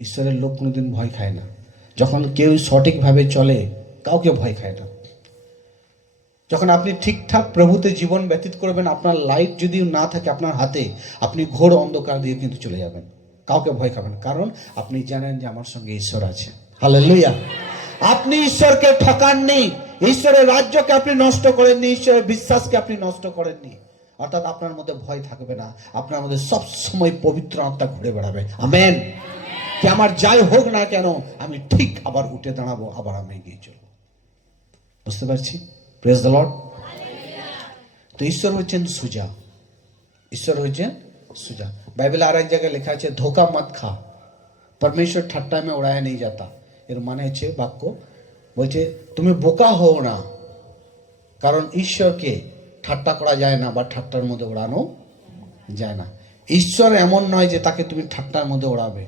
ঈশ্বরের লোক কোনোদিন ভয় খায় না। যখন কেউ সঠিকভাবে চলে কাউকে ভয় খায় না। যখন আপনি ঠিকঠাক প্রভুতে জীবন ব্যতীত করবেন, আপনার লাইফ যদি না থাকে আপনার হাতে, আপনি ঘোর অন্ধকার দিয়ে কিন্তু চলে যাবেন। কাউকে ভয় খাবেন, কারণ আপনি জানেন যে আমার সঙ্গে ঈশ্বর আছে। হালেলুয়া। আপনি ঈশ্বরকে ঠকাননি, ঈশ্বরের রাজ্যকে আপনি নষ্ট করেননি, ঈশ্বরের বিশ্বাসকে আপনি নষ্ট করেননি। অর্থাৎ আপনার মধ্যে ভয় থাকবে না, আপনার মধ্যে সব সময় পবিত্র আত্মা ঘুরে বেড়াবে। আমেন। যে আমার যাই হোক না কেন, আমি ঠিক আবার উঠে দাঁড়াবো, আবার আমি এগিয়ে চলবো। বুঝতে পারছি? Praise the Lord. তো ঈশ্বর হচ্ছেন সুজা, ঈশ্বর হচ্ছেন সুজা। বাইবেলে আর এক জায়গায় লেখা আছে, ধোকা মত খা, परमेश्वर ঠাট্টা में उड़ाया नहीं जाता। এর মানে হচ্ছে বাক্য বলছে তুমি বোকা হও না, কারণ ঈশ্বরকে ঠাট্টা করা যায় না বা ঠাট্টার মধ্যে ওড়ানো যায় না। ঈশ্বর এমন নয় যে তাকে তুমি ঠাট্টার মধ্যে ওড়াবে।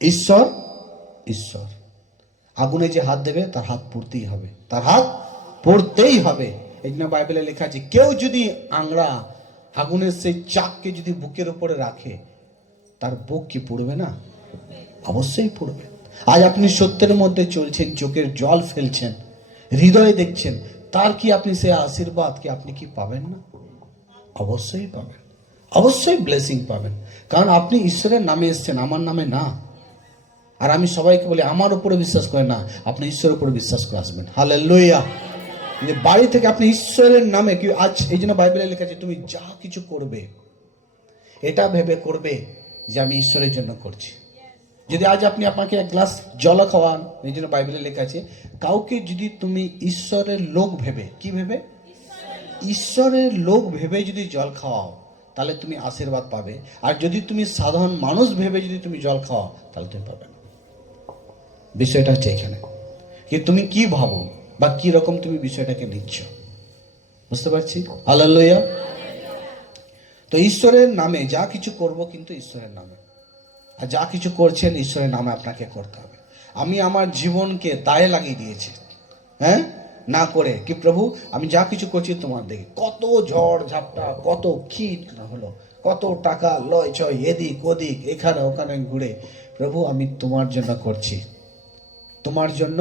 ঈশ্বর ঈশ্বর আগুনে যে হাত দেবে তার হাত পুড়তেই হবে, তার হাত পড়তেই হবে। এই জন্য বাইবেলে লেখা আছে, কেউ যদি আংড়া আগুনের সেই চাককে যদি বুকের উপরে রাখে, তার বুক কি পড়বে না? অবশ্যই পড়বে। আজ আপনি সত্যের মধ্যে চলছেন, চোখের জল ফেলছেন, হৃদয়ে দেখছেন, তার কি আপনি সে আশীর্বাদ কি আপনি কি পাবেন না? অবশ্যই পাবেন, অবশ্যই ব্লেসিং পাবেন। কারণ আপনি ঈশ্বরের নামে এসেছেন, আমার নামে না। আর আমি সবাইকে বলি, আমার উপরে বিশ্বাস করে না, আপনি ঈশ্বরের উপরে বিশ্বাস করে আসবেন। হালেলুয়া। বাড়ি থেকে আপনি ঈশ্বরের নামে কি, আজ এই জন্য বাইবেলে লেখা আছে, তুমি যা কিছু করবে এটা ভেবে করবে যে আমি ঈশ্বরের জন্য করছি। যদি আজ আপনি আপনাকে এক গ্লাস জল খাওয়ান, এই জন্য বাইবেলে লেখা আছে, কাউকে যদি তুমি ঈশ্বরের লোক ভেবে, কি ভেবে? ঈশ্বরের লোক ভেবে যদি জল খাওয়াও, তাহলে তুমি আশীর্বাদ পাবে। আর যদি তুমি সাধারণ মানুষ ভেবে যদি তুমি জল খাওয়াও, তাহলে তুমি পাবে না। বিষয়টা হচ্ছে এখানে, কি তুমি কি ভাবো বা কি রকম তুমি বিষয়টাকে নিচ্ছ। বুঝতে পারছি? হালেলুয়া। তো ঈশ্বরের নামে যা কিছু করব কিন্তু ঈশ্বরের নামে, আর যা কিছু করছেন ঈশ্বরের নামে আপনাকে করতে হবে। আমি আমার জীবনকে দায়ে লাগিয়ে দিয়েছি, হ্যাঁ, না করে কি প্রভু আমি যা কিছু করছি তোমার দেখে, কত ঝড় ঝাপটা, কত কি হলো, কত টাকা লয় ছয় এদিক ওদিক এখানে ওখানে ঘুরে, প্রভু আমি তোমার জন্য করছি, তোমার জন্য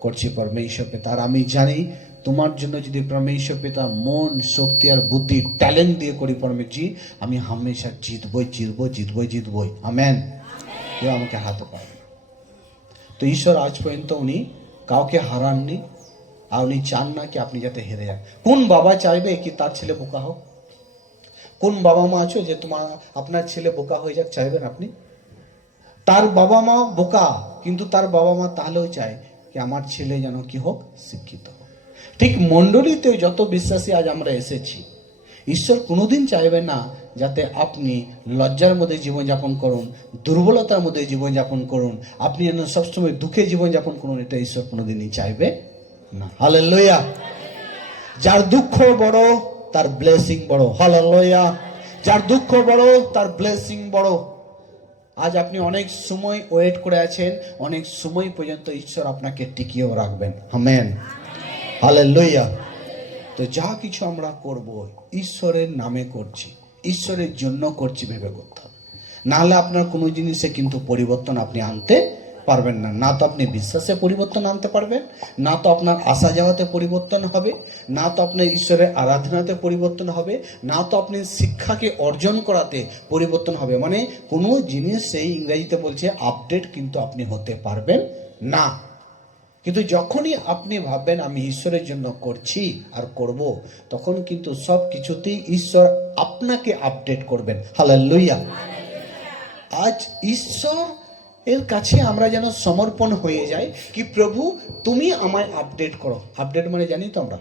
করছি পরমেশ্বর পিতা। আর আমি জানি তোমার জন্য যদি পরমেশ্বর পিতা মন শক্তি আর বুদ্ধি ট্যালেন্ট দিয়ে করি পরমেশ্বরজি, আমি হামেশা জিতবই জিতবই জিতবই জিতবই। আমেন। কেউ আমাকে হারাতে পারবে না। তো ঈশ্বর আজ পর্যন্ত উনি কাউকে হারাননি, আর উনি চান না কি আপনি যাতে হেরে যান। কোন বাবা চাইবে কি তার ছেলে বোকা হোক? কোন বাবা মা আছো যে আপনার ছেলে বোকা হয়ে যাক চাইবেন আপনি? তার বাবা মা বোকা, কিন্তু তার বাবা মা তাহলেও চায় কি আমার ছেলে যেন কি হোক, শিক্ষিত হোক। ঠিক মণ্ডলীতে যত বিশ্বাসী আজ আমরা এসেছি, ঈশ্বর কোনোদিন চাইবে না যাতে আপনি লজ্জার মধ্যে জীবনযাপন করুন, দুর্বলতার মধ্যে জীবনযাপন করুন, আপনি যেন সবসময় দুঃখে জীবনযাপন করুন। এটা ঈশ্বর কোনোদিনই চাইবে না। হালেলুয়া। যার দুঃখ বড় তার ব্লেসিং বড়। হালেলুয়া। যার দুঃখ বড় তার ব্লেসিং বড়। আজ আপনি অনেক সময় ওয়েট করে আছেন, অনেক সময় পর্যন্ত ঈশ্বর আপনাকে টিকিয়েও রাখবেন। আমেন। হালেলুয়া। তো যা কিছু আমরা করব ঈশ্বরের নামে করছি, ঈশ্বরের জন্য করছি ভেবে করতে হবে। নাহলে আপনার কোনো জিনিসে কিন্তু পরিবর্তন আপনি আনতে পারবেন না। না তো আপনি বিশ্বাসে পরিবর্তন আনতে পারবেন, না তো আপনার আসা যাওয়াতে পরিবর্তন হবে, না তো আপনার ঈশ্বরের আরাধনাতে পরিবর্তন হবে, না তো আপনি শিক্ষাকে অর্জন করাতে পরিবর্তন হবে। মানে কোনো জিনিস, সেই ইংরেজিতে বলছে আপডেট, কিন্তু আপনি হতে পারবেন না। কিন্তু যখনই আপনি ভাববেন আমি ঈশ্বরের জন্য করছি আর করব, তখন কিন্তু সব কিছুতেই ঈশ্বর আপনাকে আপডেট করবেন। হালেলুয়া। আজ ঈশ্বর এর কাছে আমরা যেন সমর্পণ হয়ে যাই কি প্রভু তুমি আমায় আপডেট করো। আপডেট মানে জানি তো আমরা,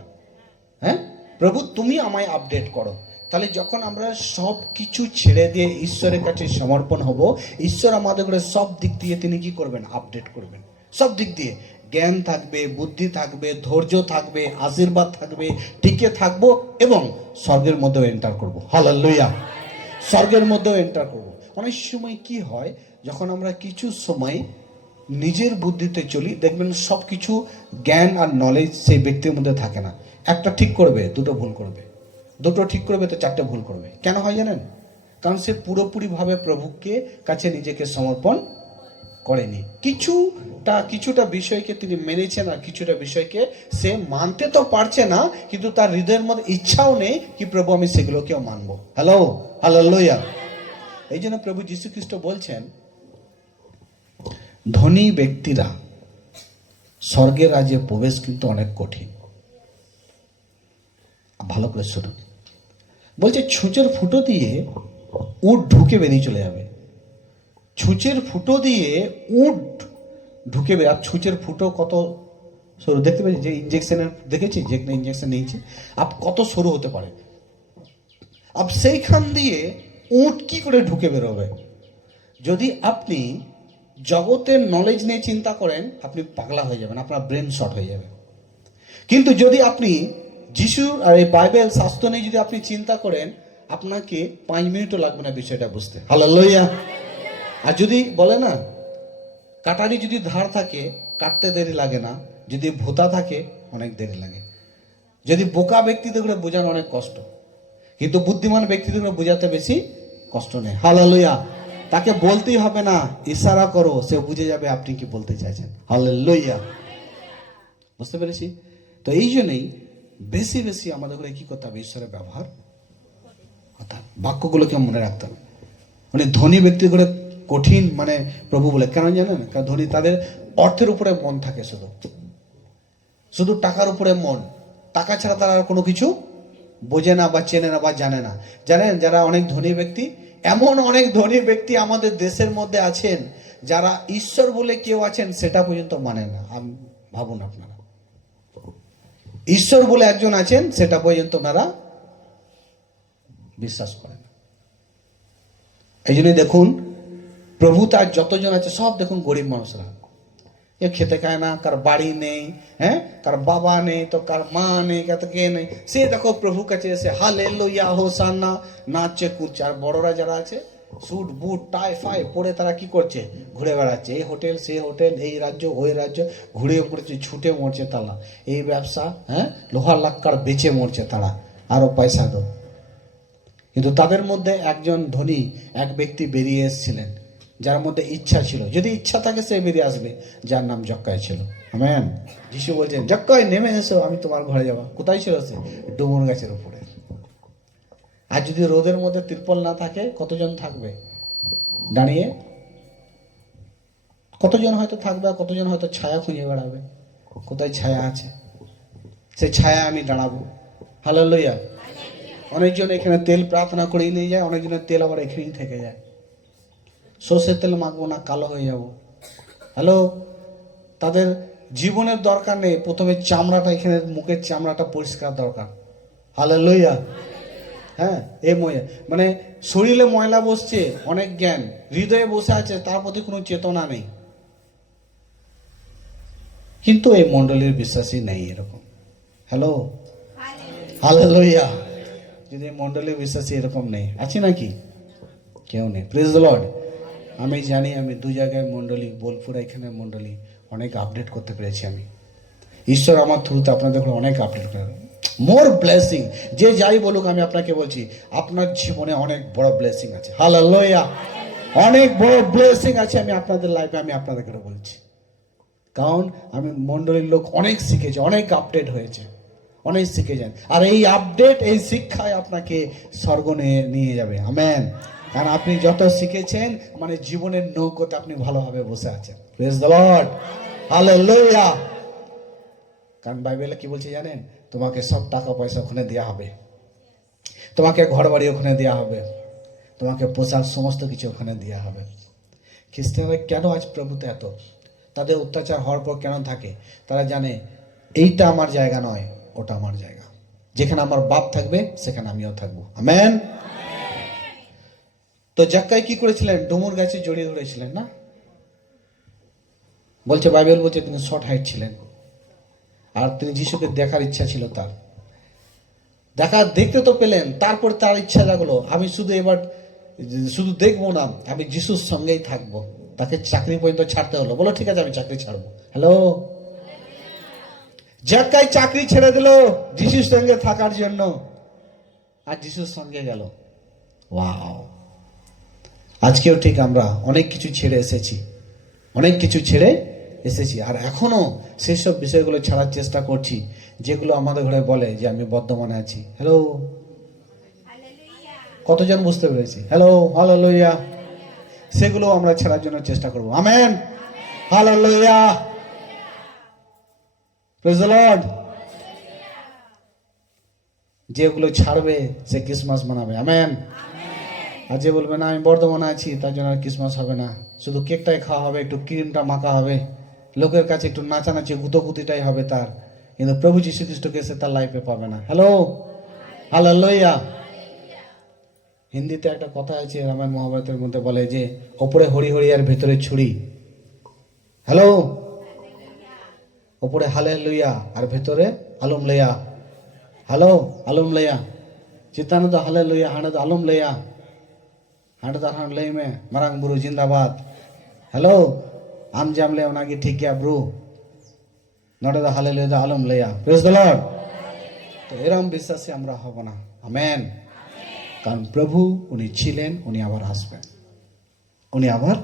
হ্যাঁ, প্রভু তুমি আমায় আপডেট করো। তাহলে যখন আমরা সব কিছু ছেড়ে দিয়ে ঈশ্বরের কাছে সমর্পণ হব, ঈশ্বর আমাদের করে সব দিক দিয়ে তিনি কি করবেন? আপডেট করবেন। সব দিক দিয়ে জ্ঞান থাকবে, বুদ্ধি থাকবে, ধৈর্য থাকবে, আশীর্বাদ থাকবে, টিকে থাকবো এবং স্বর্গের মধ্যেও এন্টার করবো। হালেলুয়া। স্বর্গের মধ্যেও এন্টার করবো। অনেক সময় কি হয়, যখন আমরা কিছু সময় নিজের বুদ্ধিতে চলি, দেখবেন সব কিছু জ্ঞান আর নলেজ সেই ব্যক্তির মধ্যে থাকে না। একটা ঠিক করবে, দুটো ভুল করবে, দুটো ঠিক করবে তো চারটে ভুল করবে। কেন হয় জানেন? কারণ সে পুরোপুরিভাবে প্রভুকে কাছে নিজেকে সমর্পণ করেনি। কিছুটা বিষয়কে তিনি মেনেছেন, আর কিছুটা বিষয়কে সে মানতে তো পারছে না, কিন্তু তার হৃদয়ের মধ্যে ইচ্ছাও নেই কি প্রভু আমি সেগুলোকেও মানবো। Hello, hallelujah. এই জন্য প্রভু যীশু খ্রিস্ট বলছেন, ধনী ব্যক্তিরা স্বর্গের রাজ্যে প্রবেশ কিন্তু অনেক কঠিন। ভালো করে শুনুন, বলছে ছুঁচের ফুটো দিয়ে উট ঢুকে বেরিয়ে চলে যাবে। ছুঁচের ফুটো দিয়ে উট ঢুকে বের। আর ছুঁচের ফুটো কত সরু দেখতে পেয়েছি, যে ইঞ্জেকশনের দেখেছি, যেখানে ইঞ্জেকশন নিয়েছে আপ কত সরু হতে পারে। আপ সেইখান দিয়ে উট কি করে ঢুকে বেরোবে? যদি আপনি জগতের নলেজ নিয়ে চিন্তা করেন, আপনি পাগলা হয়ে যাবেন, আপনার ব্রেন শর্ট হয়ে যাবে। কিন্তু যদি আপনি যিশু আর এই বাইবেল শাস্ত্র নিয়ে যদি আপনি চিন্তা করেন, আপনাকে 5 মিনিটও লাগবে না বিষয়টা বুঝতে। হালেলুয়া। আর যদি বলে না, কাটারি যদি ধার থাকে কাটতে দেরি লাগে না, যদি ভোতা থাকে অনেক দেরি লাগে। যদি বোকা ব্যক্তিদের করে বোঝানো অনেক কষ্ট, কিন্তু বুদ্ধিমান ব্যক্তিদের করে বোঝাতে বেশি কষ্ট নেই। হালেলুয়া। তাকে বলতেই হবে না, ইশারা করো, সে বুঝে যাবে আপনি কি বলতে চাইছেন। হালেলুয়া। বুঝতে পেরেছি? তো এই জন্যই বেশি বেশি আমাদের করে কি করতে হবে, ঈশ্বরের ব্যবহার অর্থাৎ বাক্যগুলোকে মনে রাখতে হবে। মানে ধনী ব্যক্তি করে কঠিন, মানে প্রভু বলে কেন জানেন? কারণ ধনী তাদের অর্থের উপরে মন থাকে, শুধু টাকার উপরে মন। টাকা ছাড়া তারা আর কোনো কিছু বোঝে না বা চেনে না বা জানে না। জানেন, যারা অনেক ধনী ব্যক্তি, এমন অনেক ধনী ব্যক্তি আমাদের দেশের মধ্যে আছেন যারা ঈশ্বর বলে কেউ আছেন সেটা পর্যন্ত মানে না। ভাবুন আপনারা, ঈশ্বর বলে একজন আছেন সেটা পর্যন্ত ওনারা বিশ্বাস করেন। এই জন্যই দেখুন, প্রভু তার যতজন আছে সব দেখুন গরিব মানুষরা। এ খেতে খায় না, কার বাড়ি নেই, হ্যাঁ, কার বাবা নেই, তো কার মা নেই, কে নেই, সে দেখো প্রভু কাছে এসে হালেলুয়া হোসান্না নাচছে কুদছে। আর বড়রা যারা আছে স্যুট বুট টাই ফাই পরে তারা কি করছে, ঘুরে বেড়াচ্ছে, এই হোটেল সেই হোটেল, এই রাজ্য ওই রাজ্য, ঘুরে পড়ছে, ছুটে মরছে তারা। এই ব্যবসা, হ্যাঁ, লোহার লাক্কার বেচে মরছে তারা, আরো পয়সা দো। কিন্তু তাদের মধ্যে একজন ধনী এক ব্যক্তি বেরিয়ে এসেছিলেন, যার মধ্যে ইচ্ছা ছিল, যদি ইচ্ছা থাকে সে বেরিয়ে আসবে, যার নাম জক্কাই ছিল। আমেন। যিশু বলছেন, জক্কাই নেমে এসো, আমি তোমার ঘরে যাবো। কোথায় ছিল সে? ডুমুর গাছের উপরে। আর যদি রোদের মধ্যে তিরপল না থাকে, কতজন থাকবে দাঁড়িয়ে? কতজন হয়তো থাকবে, আর কতজন হয়তো ছায়া খুঁজে বেড়াবে, কোথায় ছায়া আছে, সে ছায়া আমি দাঁড়াবো। হালেলুয়া। অনেকজন এখানে তেল প্রার্থনা করেই নিয়ে যায়, অনেকজনের তেল আবার এখানেই থেকে যায়। সর্ষের তেল মাখবো না, কালো হয়ে যাব। হ্যালো। তাদের জীবনের দরকার নেই, প্রথমে চামড়াটা, এখানে মুখের চামড়াটা পরিষ্কার দরকার। হালেলুয়া। হ্যাঁ, মানে শরীরে ময়লা বসছে, অনেক জ্ঞান হৃদয়ে বসে আছে, তার প্রতি কোনো চেতনা নেই, কিন্তু এই মণ্ডলীর বিশ্বাসী নেই এরকম। Hello, hallelujah. যদি মণ্ডলীর বিশ্বাসী এরকম নেই, আছে নাকি? কেউ নেই। Praise the Lord. আমি জানি, আমি 2 জায়গায় মণ্ডলী, বোলপুর এখানে মণ্ডলী অনেক আপডেট করতে পেরেছি আমি। ঈশ্বর আমার থ্রুতে আপনাদের অনেক আপডেট করে, মোর ব্লেসিং। যে যাই বলুক, আমি আপনাকে বলছি আপনার জীবনে অনেক বড় ব্লেসিং আছে। হালেলুয়া। অনেক বড় ব্লেসিং আছে আমি আপনাদের লাইফে, আমি আপনাদেরকে বলছি। কারণ আমি মণ্ডলীর লোক অনেক শিখেছি, অনেক আপডেট হয়েছে, অনেক শিখেছেন। আর এই আপডেট, এই শিক্ষায় আপনাকে স্বর্গ নিয়ে যাবে। আমেন। কারণ আপনি যত শিখেছেন, মানে জীবনের নৌকোতে আপনি ভালোভাবে বসে আছেন। Praise the Lord. হালেলুয়া। কারণ বাইবেলে কি বলছে জানেন? তোমাকে সব টাকা পয়সা ওখানে দেওয়া হবে, তোমাকে ঘর বাড়ি ওখানে দেওয়া হবে, তোমাকে পোশাক সমস্ত কিছু ওখানে দেওয়া হবে। খ্রিস্টানরা কেন আজ প্রভুতে এত? তাদের অত্যাচার হওয়ার পর কেন থাকে? তারা জানে এইটা আমার জায়গা নয়, ওটা আমার জায়গা। যেখানে আমার বাপ থাকবে সেখানে আমিও থাকবো। আমেন। তো জাক্কাই কি করেছিলেন? ডুমুর গাছে জড়িয়ে ধরেছিলেন না? বলছে, বাইবেল বলছে তিনি শর্ট হাইট ছিলেন, আর তিনি যিশুকে দেখার ইচ্ছা ছিল তার। দেখতে তো পেলেন, তারপর তার ইচ্ছা জাগলো, আমি শুধু দেখবো না, আমি যিশুর সঙ্গেই থাকবো। তাকে চাকরি পর্যন্ত ছাড়তে হলো। বলো ঠিক আছে, আমি চাকরি ছাড়বো। হ্যালো। জাক্কাই চাকরি ছেড়ে দিল যিশুর সঙ্গে থাকার জন্য, আর যিশুর সঙ্গে গেল। ওয়াও। আজকেও ঠিক আমরা অনেক কিছু ছেড়ে এসেছি, অনেক কিছু ছেড়ে এসেছি, আর এখনো সেই সব বিষয়গুলো ছাড়ার চেষ্টা করছি যেগুলো আমাদের ঘরে বলে যে আমি বর্ধমানে আছি। হ্যালো, কতজন বুঝতে পেরেছি? Hello, hallelujah. সেগুলো আমরা ছাড়ার জন্য চেষ্টা করব। Amen, hallelujah, praise the Lord. যেগুলো ছাড়বে সে ক্রিসমাস মানাবে। আমেন। আর যে বলবে না আমি বর্ধমানে আছি তার জন্য আর ক্রিসমাস হবে না, শুধু কেকটাই খাওয়া হবে, একটু ক্রিমটা মাখা হবে, লোকের কাছে একটু নাচানাচি গুতোগুতিটাই হবে তার, কিন্তু প্রভু যীশু খ্রিস্টকে সে তার লাইফে পাবে না। Hello, hallelujah. হিন্দিতে একটা কথা আছে রামায়ণ মহাভারতের মধ্যে, বলে যে ওপরে হরি হরি আর ভেতরে ছুরি। হ্যালো, ওপরে হালেলুয়া আর ভেতরে আলম লইয়া। হ্যালো, আলম লইয়া চিত্তানন্দ হালেলুয়া, হানদ আলম লইয়া, हांड ले में मरंग बुरु जिंदाबाद। हेलो, आम जाम ले ओना की ठीक क्या ब्रू नोटे द हालेलुया द आलम लेया। Praise the Lord. तो एरम বিশ্বাসী আমরা হব না। আমেন। কারণ প্রভু উনি ছিলেন, উনি আবার আসবেন, উনি আবার।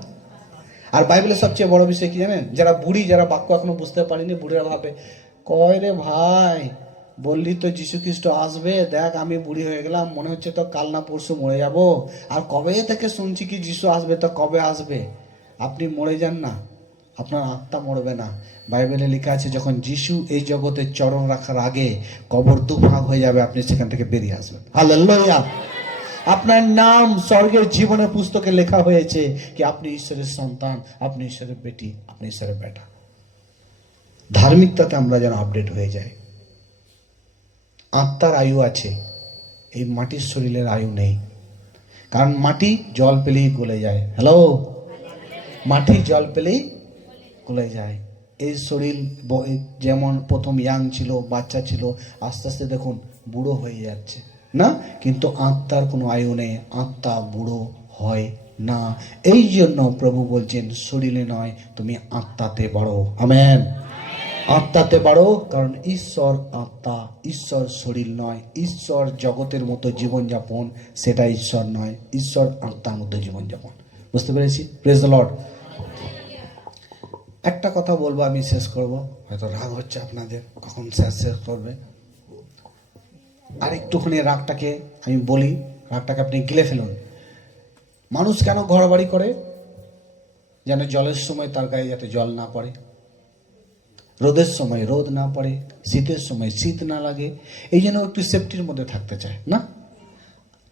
আর বাইবেলের সবচেয়ে বড় বিষয় কি জানেন? যারা বুড়ি, যারা বাক্য এখনো বুঝতে পারেনি, বুড়িরা ভাবে কয় রে ভাই বললি তো যীশু খ্রিস্ট আসবে, দেখ আমি বুড়ি হয়ে গেলাম, মনে হচ্ছে তো কাল না পরশু মরে যাব, আর কবে থেকে শুনছি কি যিশু আসবে, তো কবে আসবে? আপনি মরে যান না, আপনার আত্মা মরবে না। বাইবেলে লেখা আছে যখন যিশু এই জগতে চরণ রাখার আগে কবর দুভাগ হয়ে যাবে, আপনি সেখান থেকে বেরিয়ে আসবেন। হালেলুয়া। আপনার নাম স্বর্গের জীবনের পুস্তকে লেখা হয়েছে কি আপনি ঈশ্বরের সন্তান, আপনি ঈশ্বরের বেটি, আপনি ঈশ্বরের বেটা। ধার্মিকতাতে আমরা যেন আপডেট হয়ে যাই। আত্মার আয়ু আছে, এই মাটির শরীরের আয়ু নেই, কারণ মাটি জল পেলেই গলে যায়। হ্যালো, মাটি জল পেলেই গলে যায়। এই শরীর যেমন প্রথম ইয়াং ছিল, বাচ্চা ছিল, আস্তে আস্তে দেখুন বুড়ো হয়ে যাচ্ছে না, কিন্তু আত্মার কোনো আয়ু নেই, আত্মা বুড়ো হয় না। এই জন্য প্রভু বলছেন শরীরে নয়, তুমি আত্মাতে বাড়ো। আমেন। আত্মাতে বাড়ো, কারণ ঈশ্বর আত্মা, ঈশ্বর শরীর নয়। ঈশ্বর জগতের মতো জীবনযাপন, সেটা ঈশ্বর নয়। ঈশ্বর আত্মার মতো জীবনযাপন। বুঝতে পেরেছি? Praise the Lord. একটা কথা বলবো, আমি শেষ করব, হয়তো রাগ হচ্ছে আপনাদের, কখন শেষ করবে। আর একটুখানি রাগটাকে আমি বলি, রাগটাকে আপনি গিলে ফেলুন। মানুষ কেন ঘর বাড়ি করে? যেন জলের সময় তার গায়ে যাতে জল না পড়ে, রোদের সময় রোদ না পড়ে, শীতের সময় শীত না লাগে, এই জন্য একটু সেফটির মধ্যে থাকতে চায় না?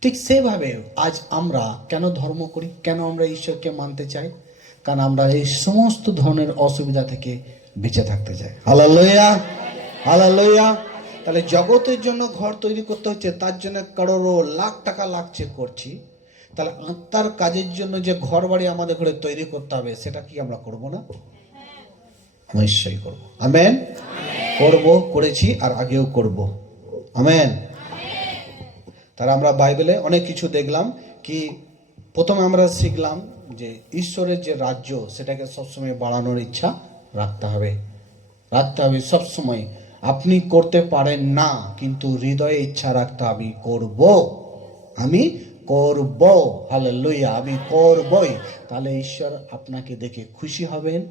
ঠিক সেভাবে আজ আমরা কেন ধর্ম করি, কেন আমরা ঈশ্বরকে মানতে চাই? কারণ আমরা এই সমস্ত ধরনের অসুবিধা থেকে বেঁচে থাকতে চাই। Hallelujah, hallelujah. তাহলে জগতের জন্য ঘর তৈরি করতে হচ্ছে, তার জন্য কারোরও লাখ টাকা লাগছে করছি। তাহলে আত্মার কাজের জন্য যে ঘর বাড়ি আমাদের ঘরে তৈরি করতে হবে, সেটা কি আমরা করব না? অবশ্যই করব। আমেন। করব, করেছি, আর আগেও করব। আমেন। তাহলে আমরা বাইবেলে অনেক কিছু দেখলাম কি, প্রথমে আমরা শিখলাম যে ঈশ্বরের যে রাজ্য, সেটাকে সবসময় বাড়ানোর ইচ্ছা রাখতে হবে, রাখতে হবে সবসময়। আপনি করতে পারেন না, কিন্তু হৃদয়ে ইচ্ছা রাখতে আমি করব, আমি করব। হালেলুয়া, আমি করবই। তাহলে ঈশ্বর আপনাকে দেখে খুশি হবেন,